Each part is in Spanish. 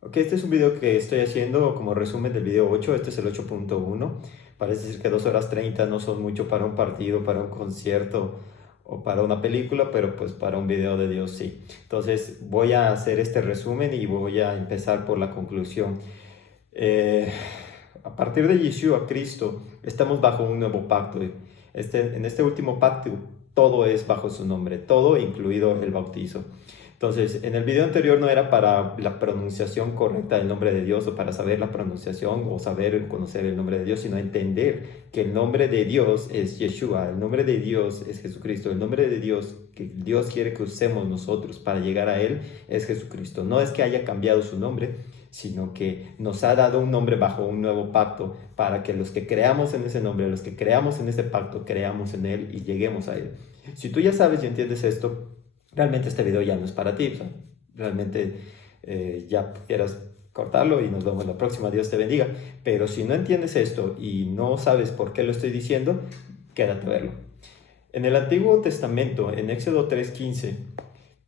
Ok, este es un video que estoy haciendo como resumen del video 8. Este es el 8.1. Parece ser que 2 horas 30 no son mucho para un partido, para un concierto o para una película, pero pues para un video de Dios sí. Entonces voy a hacer este resumen y voy a empezar por la conclusión. Eh, a partir de Yeshua, Cristo, estamos bajo un nuevo pacto. En este último pacto todo es bajo su nombre, todo incluido el bautizo. Entonces, en el video anterior no era para la pronunciación correcta del nombre de Dios o para saber la pronunciación o saber conocer el nombre de Dios, sino entender que el nombre de Dios es Yeshua, el nombre de Dios es Jesucristo, el nombre de Dios que Dios quiere que usemos nosotros para llegar a Él es Jesucristo. No es que haya cambiado su nombre, sino que nos ha dado un nombre bajo un nuevo pacto para que los que creamos en ese nombre, los que creamos en ese pacto, creamos en Él y lleguemos a Él. Si tú ya sabes y entiendes esto, realmente este video ya no es para ti. O sea, realmente ya quieras cortarlo y nos vemos la próxima. Dios te bendiga. Pero si no entiendes esto y no sabes por qué lo estoy diciendo, quédate a verlo. En el Antiguo Testamento, en Éxodo 3:15,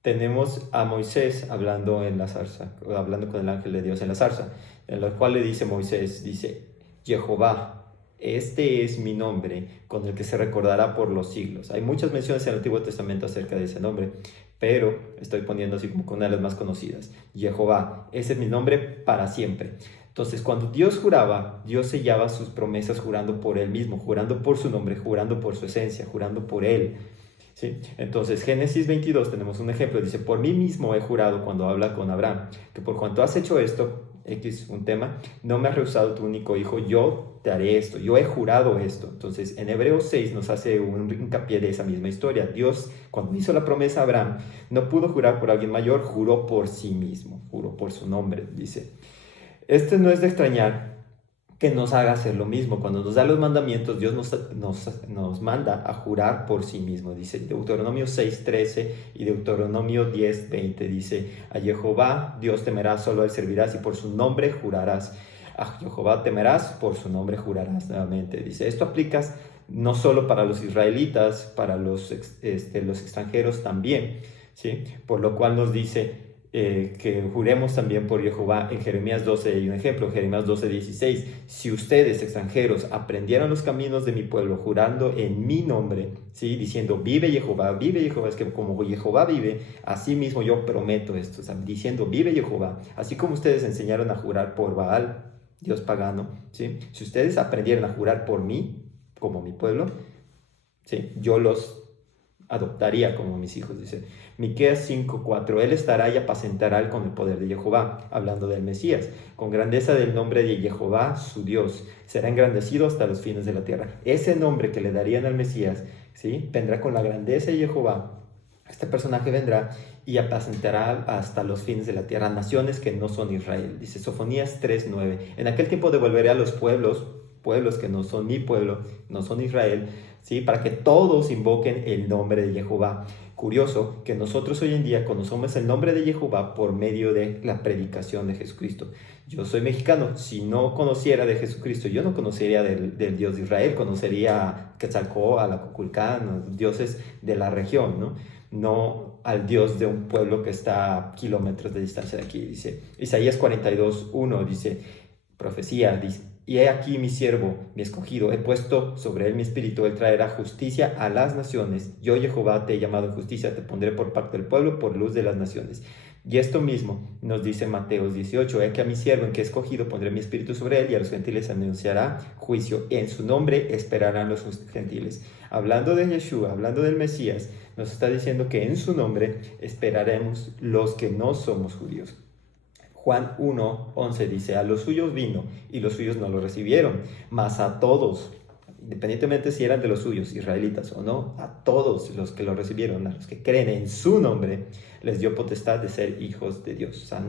tenemos a Moisés hablando en la zarza, hablando con el ángel de Dios en la zarza, en la cual le dice Moisés, dice, Jehová, este es mi nombre con el que se recordará por los siglos. Hay muchas menciones en el Antiguo Testamento acerca de ese nombre, pero estoy poniendo así como una de las más conocidas. Jehová, ese es mi nombre para siempre. Entonces, cuando Dios juraba, Dios sellaba sus promesas jurando por Él mismo, jurando por su nombre, jurando por su esencia, jurando por Él. ¿Sí? Entonces, Génesis 22 tenemos un ejemplo, dice, por mí mismo he jurado cuando habla con Abraham, que por cuanto has hecho esto, X, un tema, no me has rehusado tu único hijo, yo te haré esto, yo he jurado esto. Entonces, en Hebreos 6 nos hace un hincapié de esa misma historia. Dios, cuando hizo la promesa a Abraham, no pudo jurar por alguien mayor, juró por sí mismo, juró por su nombre, dice. Este no es de extrañar que nos haga hacer lo mismo. Cuando nos da los mandamientos, Dios nos manda a jurar por sí mismo. Dice Deuteronomio 6:13 y Deuteronomio 10:20. Dice, a Jehová Dios temerás, solo a él servirás y por su nombre jurarás. A Jehová temerás, por su nombre jurarás. Nuevamente dice, esto aplicas no solo para los israelitas, para los extranjeros también, ¿sí? Por lo cual nos dice que juremos también por Jehová. En Jeremías 12 hay un ejemplo, Jeremías 12:16. Si ustedes, extranjeros, aprendieran los caminos de mi pueblo, jurando en mi nombre, ¿sí? Diciendo, vive Jehová, es que como Jehová vive, así mismo yo prometo esto, o sea, diciendo, vive Jehová, así como ustedes enseñaron a jurar por Baal, Dios pagano, ¿sí? Si ustedes aprendieran a jurar por mí, como mi pueblo, ¿sí? Yo los adoptaría como mis hijos, dice Miqueas 5:4. Él estará y apacentará con el poder de Jehová, hablando del Mesías, con grandeza del nombre de Jehová, su Dios, será engrandecido hasta los fines de la tierra. Ese nombre que le darían al Mesías, ¿sí? Vendrá con la grandeza de Jehová. Este personaje vendrá y apacentará hasta los fines de la tierra naciones que no son Israel. Dice Sofonías 3:9. En aquel tiempo devolveré a los pueblos que no son mi pueblo, no son Israel, ¿sí? Para que todos invoquen el nombre de Jehová. Curioso que nosotros hoy en día conocemos el nombre de Jehová por medio de la predicación de Jesucristo. Yo soy mexicano, si no conociera de Jesucristo, yo no conocería del Dios de Israel, conocería a Quetzalcóatl, a Kukulcán, dioses de la región, ¿no? No al Dios de un pueblo que está a kilómetros de distancia de aquí. Dice Isaías 42:1, dice, profecía, dice, y he aquí mi siervo, mi escogido, he puesto sobre él mi espíritu, él traerá justicia a las naciones. Yo, Jehová, te he llamado en justicia, te pondré por pacto del pueblo, por luz de las naciones. Y esto mismo nos dice Mateo 18, he que a mi siervo en que he escogido pondré mi espíritu sobre él y a los gentiles anunciará juicio. En su nombre esperarán los gentiles. Hablando de Yeshua, hablando del Mesías, nos está diciendo que en su nombre esperaremos los que no somos judíos. Juan 1:11 dice, a los suyos vino y los suyos no lo recibieron, mas a todos, independientemente si eran de los suyos, israelitas o no, a todos los que lo recibieron, a los que creen en su nombre, les dio potestad de ser hijos de Dios. O sea,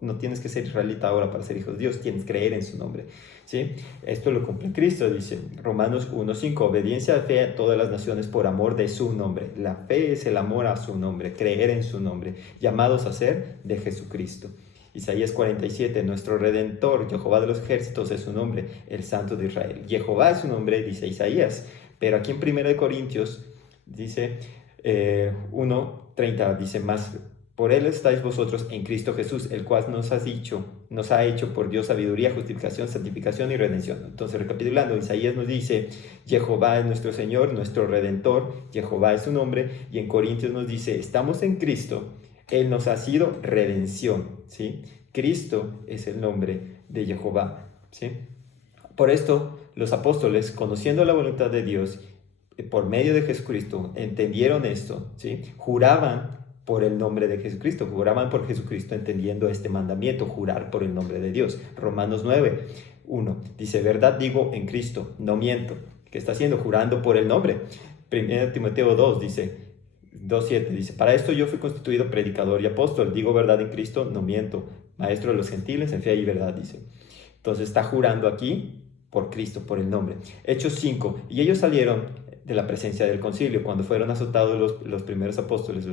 no tienes que ser israelita ahora para ser hijos de Dios, tienes que creer en su nombre, ¿sí? Esto lo cumple Cristo, dice Romanos 1:5, obediencia de fe a todas las naciones por amor de su nombre. La fe es el amor a su nombre, creer en su nombre, llamados a ser de Jesucristo. Isaías 47, nuestro Redentor, Jehová de los ejércitos es su nombre, el Santo de Israel. Jehová es su nombre, dice Isaías. Pero aquí en 1 Corintios dice 1:30, dice más, Por él estáis vosotros en Cristo Jesús, el cual nos ha hecho por Dios sabiduría, justificación, santificación y redención. Entonces, recapitulando, Isaías nos dice, Jehová es nuestro Señor, nuestro Redentor, Jehová es su nombre, y en Corintios nos dice, estamos en Cristo, Él nos ha sido redención, ¿sí? Cristo es el nombre de Jehová, ¿sí? Por esto, los apóstoles, conociendo la voluntad de Dios, por medio de Jesucristo, entendieron esto, ¿sí? Juraban por el nombre de Jesucristo, juraban por Jesucristo entendiendo este mandamiento, jurar por el nombre de Dios. Romanos 9, 1, dice, verdad digo en Cristo, no miento. ¿Qué está haciendo? Jurando por el nombre. 1 Timoteo 2, dice, 2:7, dice, para esto yo fui constituido predicador y apóstol, digo verdad en Cristo, no miento, maestro de los gentiles en fe y verdad, dice. Entonces está jurando aquí por Cristo, por el nombre. Hechos 5, y ellos salieron de la presencia del concilio, cuando fueron azotados los primeros apóstoles,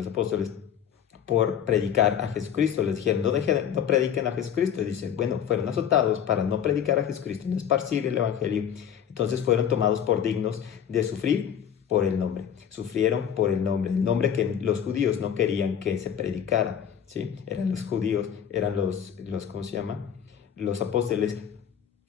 por predicar a Jesucristo. Les dijeron, no prediquen a Jesucristo. Y dice, bueno, fueron azotados para no predicar a Jesucristo, no esparcir el evangelio. Entonces fueron tomados por dignos de sufrir por el nombre. Sufrieron por el nombre que los judíos no querían que se predicara, ¿sí? Eran los judíos, eran ¿cómo se llama? Los apóstoles,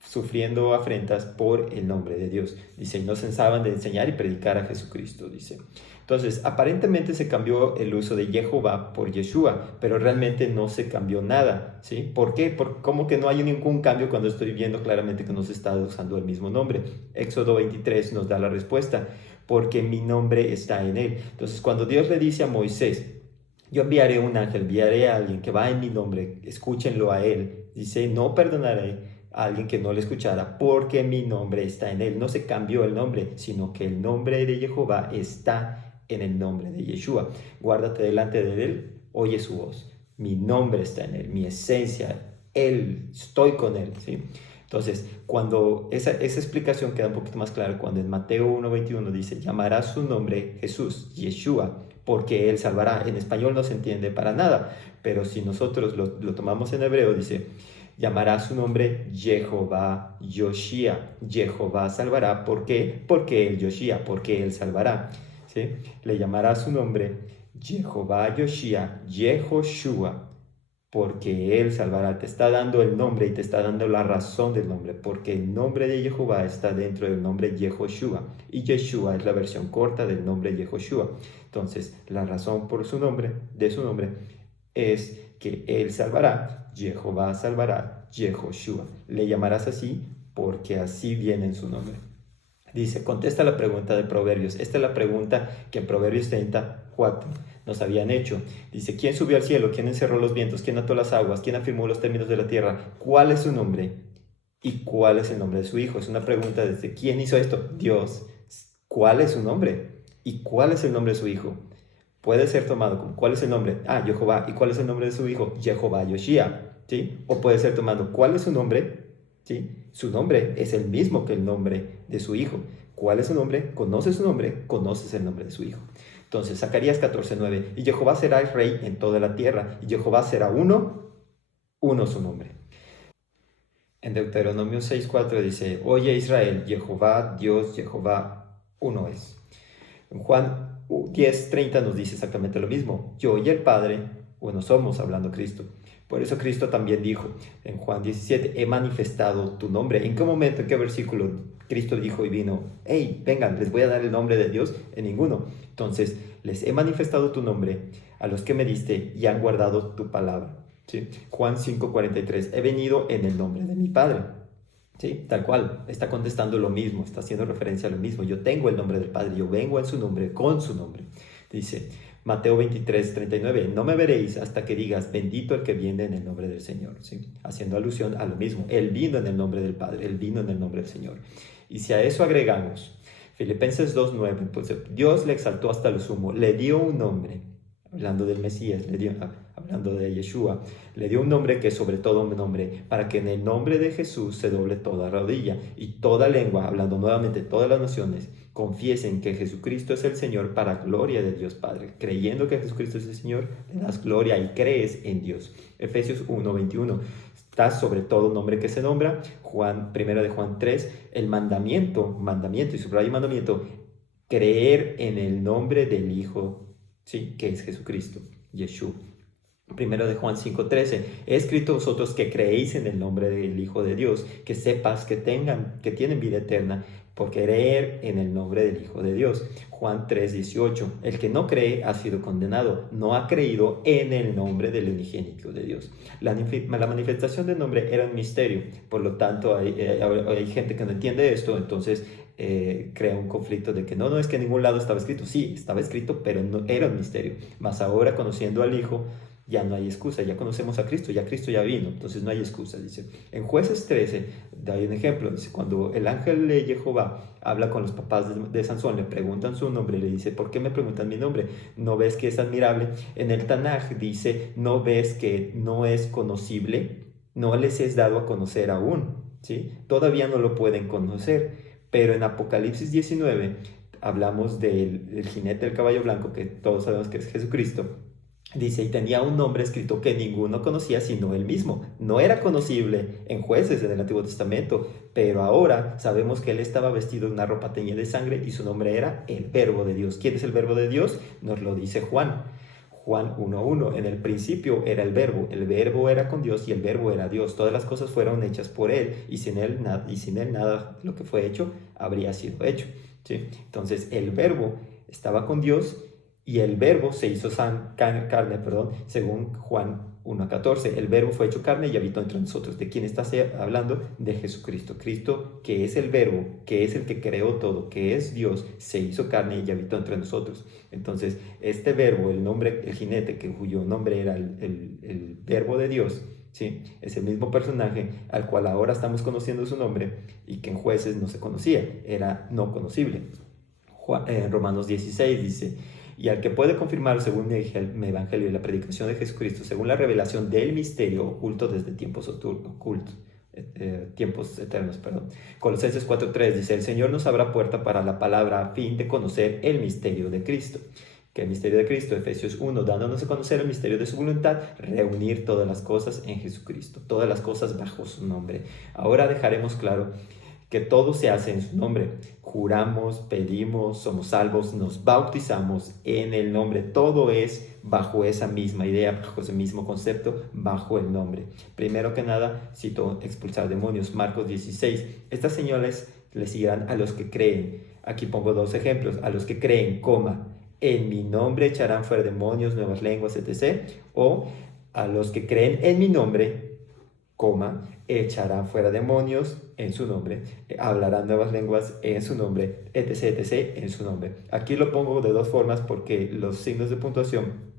sufriendo afrentas por el nombre de Dios. Dice, y no cesaban de enseñar y predicar a Jesucristo, dice. Entonces, aparentemente se cambió el uso de Jehová por Yeshua, pero realmente no se cambió nada, ¿sí? ¿Por qué? ¿Cómo que no hay ningún cambio cuando estoy viendo claramente que no se está usando el mismo nombre? Éxodo 23 nos da la respuesta, porque mi nombre está en él. Entonces, cuando Dios le dice a Moisés, yo enviaré un ángel, enviaré a alguien que va en mi nombre, escúchenlo a él, dice, no perdonaré a alguien que no le escuchara, porque mi nombre está en él. No se cambió el nombre, sino que el nombre de Jehová está en el nombre de Yeshua. Guárdate delante de él, oye su voz. Mi nombre está en él, mi esencia, estoy con él, ¿sí? Entonces, cuando esa explicación queda un poquito más clara, cuando en Mateo 1:21 dice, llamará su nombre Jesús, Yeshua, porque él salvará. En español no se entiende para nada, pero si nosotros lo tomamos en hebreo, dice, llamará su nombre Jehová Yoshia. Jehová salvará. ¿Por qué? Porque él Yoshia, porque él salvará, ¿sí? Le llamará su nombre Jehová Yoshia, Yehoshua, porque él salvará. Te está dando el nombre y te está dando la razón del nombre, porque el nombre de Jehová está dentro del nombre Yehoshua, y Yeshua es la versión corta del nombre Yehoshua. Entonces, la razón por su nombre, de su nombre, es que él salvará, Jehová salvará, Yehoshua. Le llamarás así porque así viene en su nombre. Dice, contesta la pregunta de Proverbios. Esta es la pregunta que en Proverbios 34 nos habían hecho. Dice, ¿quién subió al cielo? ¿Quién encerró los vientos? ¿Quién ató las aguas? ¿Quién afirmó los términos de la tierra? ¿Cuál es su nombre? ¿Y cuál es el nombre de su hijo? Es una pregunta desde, ¿quién hizo esto? Dios. ¿Cuál es su nombre? ¿Y cuál es el nombre de su hijo? Puede ser tomado como, ¿cuál es el nombre? Jehová. ¿Y cuál es el nombre de su hijo? Jehová Yoshia, ¿sí? O puede ser tomado, ¿cuál es su nombre? ¿Sí? Su nombre es el mismo que el nombre de su hijo. ¿Cuál es su nombre? Conoces su nombre, conoces el nombre de su hijo. Entonces, Zacarías 14:9, y Jehová será el rey en toda la tierra, y Jehová será uno su nombre. En Deuteronomio 6:4 dice, oye Israel, Jehová, Dios, Jehová, uno es. En Juan 10:30 nos dice exactamente lo mismo. Yo y el Padre, uno somos, hablando Cristo. Por eso Cristo también dijo en Juan 17, he manifestado tu nombre. ¿En qué momento, en qué versículo Cristo dijo y vino, hey, vengan, les voy a dar el nombre de Dios? En ninguno. Entonces, les he manifestado tu nombre a los que me diste y han guardado tu palabra. ¿Sí? Juan 5:43, he venido en el nombre de mi Padre. Sí, tal cual, está contestando lo mismo, está haciendo referencia a lo mismo. Yo tengo el nombre del Padre, yo vengo en su nombre, con su nombre. Dice Mateo 23:39, no me veréis hasta que digas, bendito el que viene en el nombre del Señor. ¿Sí? Haciendo alusión a lo mismo, Él vino en el nombre del Padre, Él vino en el nombre del Señor. Y si a eso agregamos Filipenses 2:9, pues Dios le exaltó hasta lo sumo, le dio un nombre, hablando del Mesías, hablando de Yeshua, le dio un nombre que es sobre todo un nombre, para que en el nombre de Jesús se doble toda rodilla y toda lengua, hablando nuevamente todas las naciones, confiesen que Jesucristo es el Señor para gloria de Dios Padre. Creyendo que Jesucristo es el Señor, le das gloria y crees en Dios. Efesios 1:21, está sobre todo nombre que se nombra. Primera de Juan 3, el mandamiento, y subraya mandamiento, creer en el nombre del Hijo, ¿sí? Que es Jesucristo, Yeshua. Primero de Juan 5:13, he escrito a vosotros que creéis en el nombre del Hijo de Dios, que sepas que tienen vida eterna por creer en el nombre del Hijo de Dios. Juan 3:18, el que no cree ha sido condenado, no ha creído en el nombre del unigénito de Dios. La manifestación del nombre era un misterio, por lo tanto hay gente que no entiende esto, entonces crea un conflicto de que no es que en ningún lado estaba escrito. Sí, estaba escrito, pero no era un misterio. Mas ahora, conociendo al Hijo, ya no hay excusa, ya conocemos a Cristo ya vino, entonces no hay excusa, dice. En Jueces 13, da un ejemplo, dice, cuando el ángel de Jehová habla con los papás de Sansón, le preguntan su nombre, le dice, ¿por qué me preguntan mi nombre? ¿No ves que es admirable? En el Tanaj dice, ¿no ves que no es conocible? No les es dado a conocer aún, ¿sí? Todavía no lo pueden conocer, pero en Apocalipsis 19 hablamos del jinete del caballo blanco, que todos sabemos que es Jesucristo. Dice, y tenía un nombre escrito que ninguno conocía sino él mismo. No era conocible en Jueces en el Antiguo Testamento, pero ahora sabemos que él estaba vestido de una ropa teñida de sangre y su nombre era el Verbo de Dios. ¿Quién es el Verbo de Dios? Nos lo dice Juan. Juan 1:1, en el principio era el Verbo era con Dios y el Verbo era Dios. Todas las cosas fueron hechas por él y sin él nada de lo que fue hecho habría sido hecho, ¿sí? Entonces el Verbo estaba con Dios y el Verbo se hizo carne, según Juan 1:14. El Verbo fue hecho carne y habitó entre nosotros. ¿De quién está hablando? De Jesucristo. Cristo, que es el Verbo, que es el que creó todo, que es Dios, se hizo carne y habitó entre nosotros. Entonces, este Verbo, el jinete, cuyo nombre era el Verbo de Dios, ¿sí? Es el mismo personaje al cual ahora estamos conociendo su nombre y que en Jueces no se conocía, era no conocible. En Romanos 16 dice, y al que puede confirmar según mi evangelio y la predicación de Jesucristo, según la revelación del misterio oculto desde tiempos eternos. Colosenses 4:3 dice, el Señor nos abra puerta para la palabra a fin de conocer el misterio de Cristo. ¿Qué misterio de Cristo? Efesios 1, dándonos a conocer el misterio de su voluntad, reunir todas las cosas en Jesucristo, todas las cosas bajo su nombre. Ahora dejaremos claro que todo se hace en su nombre. Juramos, pedimos, somos salvos, nos bautizamos en el nombre. Todo es bajo esa misma idea, bajo ese mismo concepto, bajo el nombre. Primero que nada, cito expulsar demonios, Marcos 16. Estas señales le seguirán a los que creen. Aquí pongo dos ejemplos. A los que creen, en mi nombre echarán fuera demonios, nuevas lenguas, etc. O a los que creen en mi nombre, echarán fuera demonios en su nombre, hablarán nuevas lenguas en su nombre, etc., etc., en su nombre. Aquí lo pongo de dos formas porque los signos de puntuación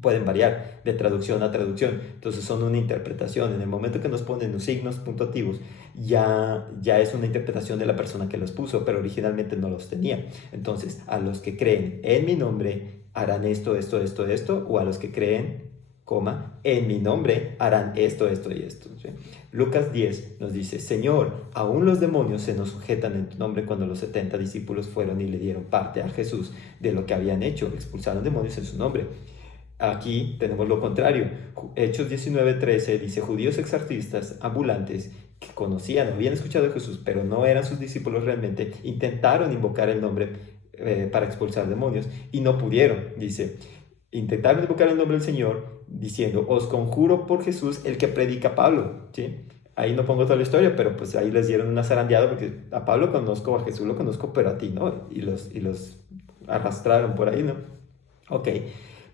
pueden variar de traducción a traducción, entonces son una interpretación. En el momento que nos ponen los signos puntuativos, ya es una interpretación de la persona que los puso, pero originalmente no los tenía. Entonces, a los que creen en mi nombre harán esto, o a los que creen, en mi nombre harán esto y esto, ¿sí? Lucas 10 nos dice, Señor, aún los demonios se nos sujetan en tu nombre. Cuando los 70 discípulos fueron y le dieron parte a Jesús de lo que habían hecho, expulsaron demonios en su nombre. Aquí tenemos lo contrario. Hechos 19:13 dice, judíos exorcistas ambulantes que habían escuchado a Jesús, pero no eran sus discípulos realmente, intentaron invocar el nombre para expulsar demonios y no pudieron. Dice, intentaron invocar el nombre del Señor diciendo, os conjuro por Jesús el que predica Pablo, ¿sí? Ahí no pongo toda la historia, pero pues ahí les dieron una zarandeada porque a Pablo conozco, a Jesús lo conozco, pero a ti no, y los arrastraron por ahí, ¿no? Ok,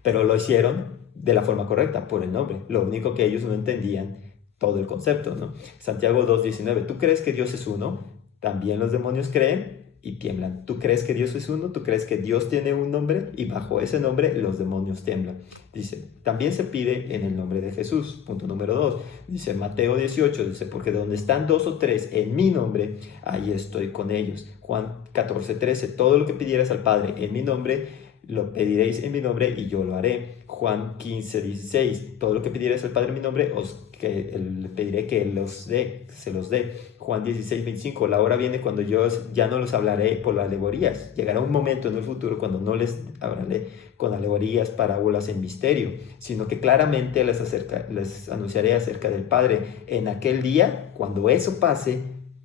pero lo hicieron de la forma correcta, por el nombre. Lo único que ellos no entendían todo el concepto, ¿no? Santiago 2:19, ¿tú crees que Dios es uno? También los demonios creen y tiemblan. ¿Tú crees que Dios es uno? ¿Tú crees que Dios tiene un nombre? Y bajo ese nombre los demonios tiemblan. Dice, también se pide en el nombre de Jesús. Punto número 2. Dice Mateo 18, dice, porque donde están 2 o 3 en mi nombre, ahí estoy con ellos. Juan 14:13, todo lo que pidieras al Padre en mi nombre, lo pediréis en mi nombre y yo lo haré. Juan 15:16, todo lo que pidierais al Padre en mi nombre, le pediré que se los dé. Juan 16:25, la hora viene cuando yo ya no los hablaré por alegorías. Llegará un momento en el futuro cuando no les hablaré con alegorías, parábolas en misterio, sino que claramente les anunciaré acerca del Padre. En aquel día, cuando eso pase,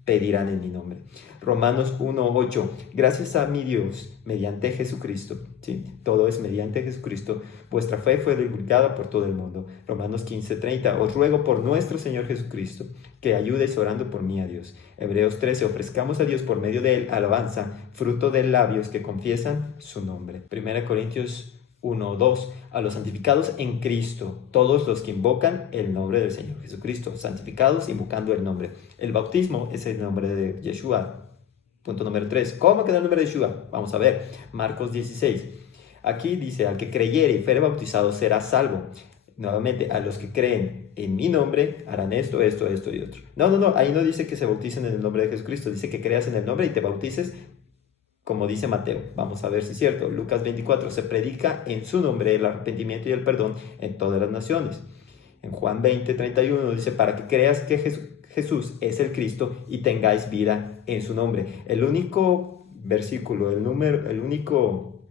pedirán en mi nombre. Romanos 1:8, gracias a mi Dios, mediante Jesucristo, ¿sí? Todo es mediante Jesucristo, vuestra fe fue divulgada por todo el mundo. Romanos 15:30, os ruego por nuestro Señor Jesucristo, que ayudéis orando por mí a Dios. Hebreos 13, ofrezcamos a Dios por medio de él alabanza, fruto de labios que confiesan su nombre. 1 Corintios 1:2, a los santificados en Cristo, todos los que invocan el nombre del Señor Jesucristo, santificados invocando el nombre. El bautismo es el nombre de Yeshua. Punto número 3, ¿cómo queda el nombre de Yeshua? Vamos a ver, Marcos 16. Aquí dice, al que creyere y fuere bautizado será salvo. Nuevamente, a los que creen en mi nombre harán esto, esto, esto y otro. No, ahí no dice que se bauticen en el nombre de Jesucristo, dice que creas en el nombre y te bautices como dice Mateo. Vamos a ver si es cierto. Lucas 24, se predica en su nombre el arrepentimiento y el perdón en todas las naciones. En Juan 20:31 dice, para que creas que Jesús es el Cristo y tengáis vida en su nombre. El único versículo, el único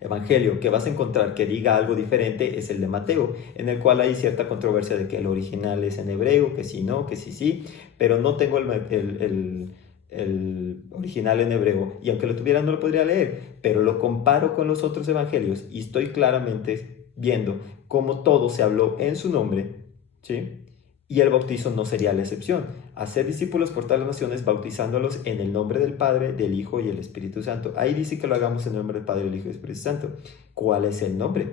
evangelio que vas a encontrar que diga algo diferente es el de Mateo, en el cual hay cierta controversia de que el original es en hebreo, que sí no, que sí sí, pero no tengo el original en hebreo, y aunque lo tuviera no lo podría leer, pero lo comparo con los otros evangelios y estoy claramente viendo cómo todo se habló en su nombre, ¿sí? Y el bautizo no sería la excepción. Hacer discípulos por todas las naciones, bautizándolos en el nombre del Padre, del Hijo y el Espíritu Santo. Ahí dice que lo hagamos en el nombre del Padre, del Hijo y del Espíritu Santo. ¿Cuál es el nombre?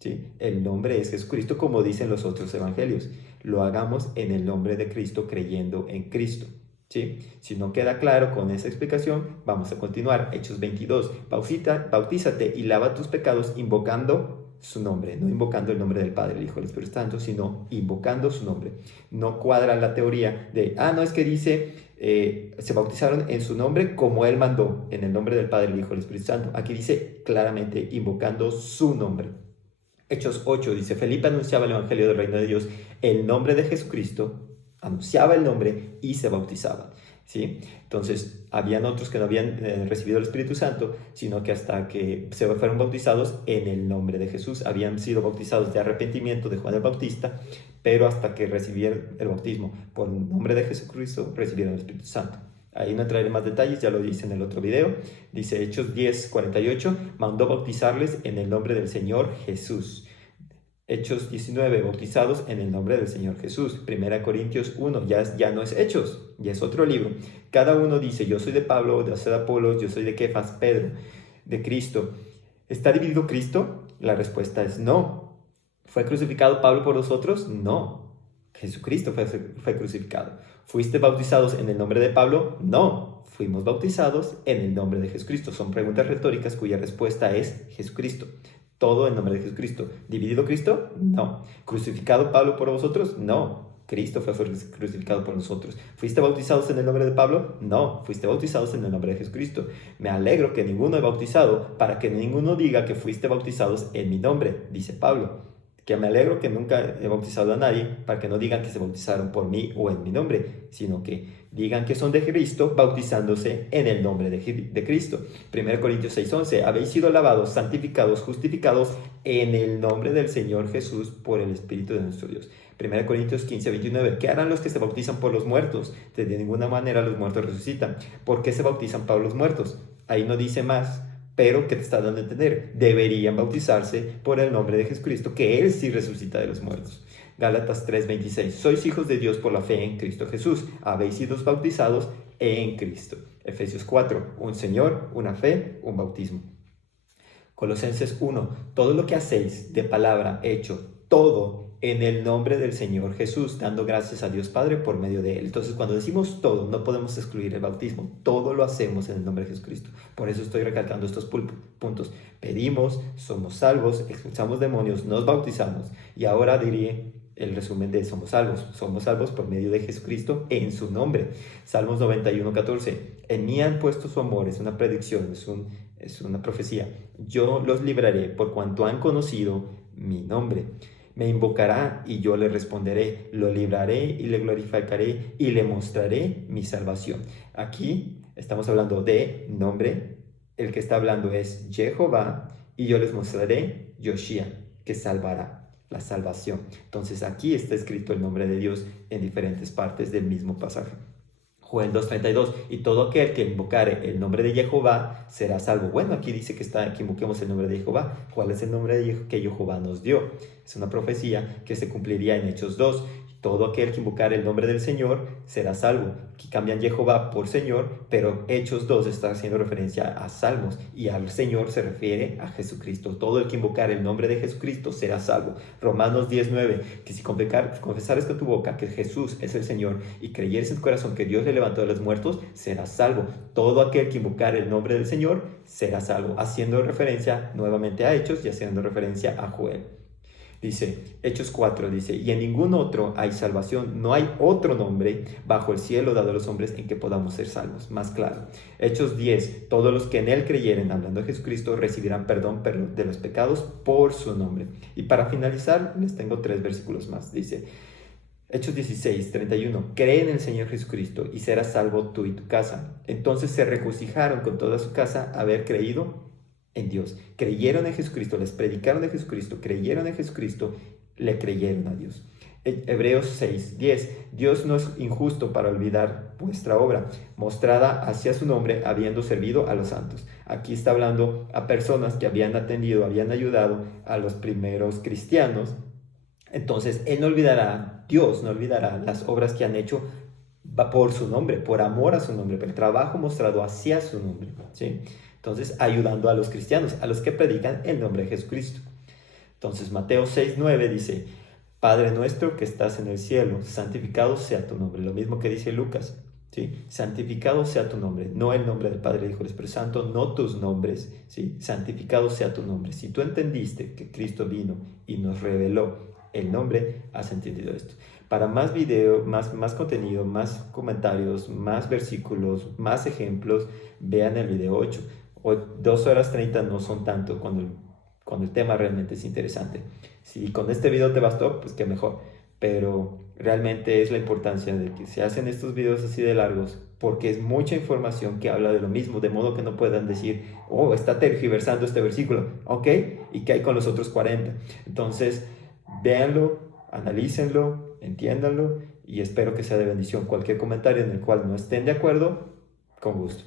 ¿Sí? El nombre es Jesucristo, como dicen los otros evangelios. Lo hagamos en el nombre de Cristo, creyendo en Cristo. ¿Sí? Si no queda claro con esa explicación, vamos a continuar. Hechos 22. Bautízate y lava tus pecados invocando su nombre, no invocando el nombre del Padre, el Hijo y el Espíritu Santo, sino invocando su nombre. No cuadra la teoría de, no es que dice, se bautizaron en su nombre como Él mandó, en el nombre del Padre, el Hijo y el Espíritu Santo. Aquí dice claramente, invocando su nombre. Hechos 8 dice, Felipe anunciaba el Evangelio del Reino de Dios, el nombre de Jesucristo, anunciaba el nombre y se bautizaban. ¿Sí? Entonces, habían otros que no habían recibido el Espíritu Santo, sino que hasta que se fueron bautizados en el nombre de Jesús. Habían sido bautizados de arrepentimiento de Juan el Bautista, pero hasta que recibieron el bautismo por el nombre de Jesucristo, recibieron el Espíritu Santo. Ahí no entraré en más detalles, ya lo dice en el otro video. Dice Hechos 10:48, mandó bautizarles en el nombre del Señor Jesús. Hechos 19, bautizados en el nombre del Señor Jesús. 1 Corintios 1, ya no es Hechos, ya es otro libro. Cada uno dice, yo soy de Pablo, yo soy de Apolos, yo soy de Kefas, Pedro, de Cristo. ¿Está dividido Cristo? La respuesta es no. ¿Fue crucificado Pablo por nosotros? No. Jesucristo fue crucificado. ¿Fuiste bautizados en el nombre de Pablo? No. Fuimos bautizados en el nombre de Jesucristo. Son preguntas retóricas cuya respuesta es Jesucristo. Todo en nombre de Jesucristo. ¿Dividido Cristo? No. ¿Crucificado Pablo por vosotros? No. Cristo fue crucificado por nosotros. ¿Fuiste bautizados en el nombre de Pablo? No. Fuiste bautizados en el nombre de Jesucristo. Me alegro que ninguno he bautizado para que ninguno diga que fuiste bautizados en mi nombre, dice Pablo. Que me alegro que nunca he bautizado a nadie para que no digan que se bautizaron por mí o en mi nombre, sino que digan que son de Cristo bautizándose en el nombre de Cristo. 1 Corintios 6:11, habéis sido lavados, santificados, justificados en el nombre del Señor Jesús por el Espíritu de nuestro Dios. 1 Corintios 15:29, ¿qué harán los que se bautizan por los muertos? De ninguna manera los muertos resucitan. ¿Por qué se bautizan para los muertos? Ahí no dice más, pero que te está dando a entender, deberían bautizarse por el nombre de Jesucristo, que Él sí resucita de los muertos. Gálatas 3:26, sois hijos de Dios por la fe en Cristo Jesús, habéis sido bautizados en Cristo. Efesios 4, un Señor, una fe, un bautismo. Colosenses 1, todo lo que hacéis de palabra, hecho, todo en el nombre del Señor Jesús, dando gracias a Dios Padre por medio de Él. Entonces, cuando decimos todo, no podemos excluir el bautismo. Todo lo hacemos en el nombre de Jesucristo. Por eso estoy recalcando estos puntos. Pedimos, somos salvos, expulsamos demonios, nos bautizamos. Y ahora diré el resumen de somos salvos. Somos salvos por medio de Jesucristo en su nombre. Salmos 91:14. En mí han puesto su amor. Es una predicción, es una profecía. Yo los libraré por cuanto han conocido mi nombre. Me invocará y yo le responderé, lo libraré y le glorificaré y le mostraré mi salvación. Aquí estamos hablando de nombre, el que está hablando es Jehová y yo les mostraré Yoshia, que salvará, la salvación. Entonces aquí está escrito el nombre de Dios en diferentes partes del mismo pasaje. Joel 2:32, y todo aquel que invocare el nombre de Jehová será salvo. Bueno, aquí dice que invoquemos el nombre de Jehová. ¿Cuál es el nombre que Jehová nos dio? Es una profecía que se cumpliría en Hechos 2. Todo aquel que invocare el nombre del Señor será salvo. Aquí cambian Jehová por Señor, pero Hechos 2 está haciendo referencia a Salmos, y al Señor se refiere a Jesucristo. Todo el que invocare el nombre de Jesucristo será salvo. Romanos 10:9, que si confesares con tu boca que Jesús es el Señor y creyeres en tu corazón que Dios le levantó de los muertos, serás salvo. Todo aquel que invocare el nombre del Señor será salvo. Haciendo referencia nuevamente a Hechos y haciendo referencia a Joel. Dice, Hechos 4, dice, y en ningún otro hay salvación, no hay otro nombre bajo el cielo dado a los hombres en que podamos ser salvos. Más claro. Hechos 10, todos los que en él creyeren, hablando de Jesucristo, recibirán perdón de los pecados por su nombre. Y para finalizar, les tengo 3 versículos más. Dice, Hechos 16:31, cree en el Señor Jesucristo y serás salvo tú y tu casa. Entonces se regocijaron con toda su casa haber creído en Dios. Creyeron en Jesucristo, les predicaron de Jesucristo, creyeron en Jesucristo, le creyeron a Dios. Hebreos 6:10, Dios no es injusto para olvidar vuestra obra, mostrada hacia su nombre, habiendo servido a los santos. Aquí está hablando a personas que habían atendido, habían ayudado a los primeros cristianos. Entonces, Él no olvidará, Dios no olvidará las obras que han hecho por su nombre, por amor a su nombre, por el trabajo mostrado hacia su nombre, ¿sí? Entonces, ayudando a los cristianos, a los que predican el nombre de Jesucristo. Entonces, Mateo 6:9 dice, Padre nuestro que estás en el cielo, santificado sea tu nombre. Lo mismo que dice Lucas, ¿sí? Santificado sea tu nombre, no el nombre del Padre, Hijo y Espíritu Santo, no tus nombres, ¿sí? Santificado sea tu nombre. Si tú entendiste que Cristo vino y nos reveló el nombre, has entendido esto. Para más video, más contenido, más comentarios, más versículos, más ejemplos, vean el video 8. Hoy 2 horas 30 no son tanto cuando el tema realmente es interesante. Si con este video te bastó, pues qué mejor. Pero realmente es la importancia de que se hacen estos videos así de largos, porque es mucha información que habla de lo mismo, de modo que no puedan decir, oh, está tergiversando este versículo, ¿ok? ¿Y qué hay con los otros 40? Entonces, véanlo, analícenlo, entiéndanlo, y espero que sea de bendición. Cualquier comentario en el cual no estén de acuerdo, con gusto.